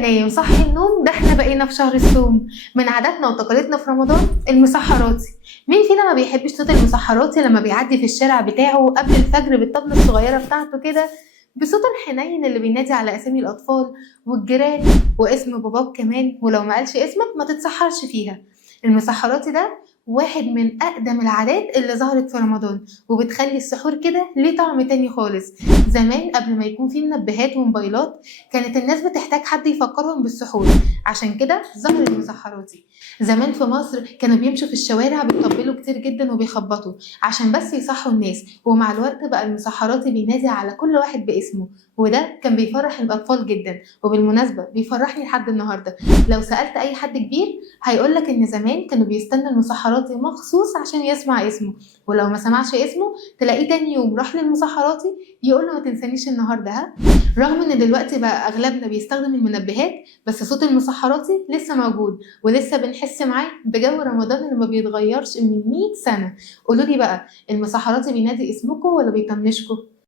نايم صحي النوم، ده احنا بقينا في شهر الصوم. من عاداتنا وتقاليدنا في رمضان المسحراتي. مين فينا ما بيحبش صوت المسحراتي لما بيعدي في الشارع بتاعه قبل الفجر بالطبلة الصغيرة بتاعته كده، بصوت الحنين اللي بينادي على اسامي الاطفال والجيران واسم باباك كمان، ولو ما قالش اسمك ما تتسحرش فيها. المسحراتي ده واحد من اقدم العادات اللي ظهرت في رمضان، وبتخلي السحور كده ليه طعم تاني خالص. زمان قبل ما يكون في منبهات وموبايلات كانت الناس بتحتاج حد يفكرهم بالسحور، عشان كده ظهر المسحراتي. زمان في مصر كانوا بيمشوا في الشوارع بيطبلوا كتير جدا وبيخبطوا عشان بس يصحوا الناس، ومع الوقت بقى المسحراتي بينادي على كل واحد باسمه، وده كان بيفرح الأطفال جدا. وبالمناسبة بيفرحني لحد النهاردة. لو سألت أي حد كبير هيقولك إن زمان كانوا بيستنى المسحراتي مخصوص عشان يسمع اسمه، ولو ما سمعش اسمه تلاقيه تاني يوم راح للمسحراتي يقول له ما تنسانيش النهارده ها. رغم ان دلوقتي بقى اغلبنا بيستخدم المنبهات، بس صوت المسحراتي لسه موجود ولسه بنحس معاه بجو رمضان اللي ما بيتغيرش من 100 سنة. قولوا لي بقى، المسحراتي بينادي اسمكم ولا بيطنشكم؟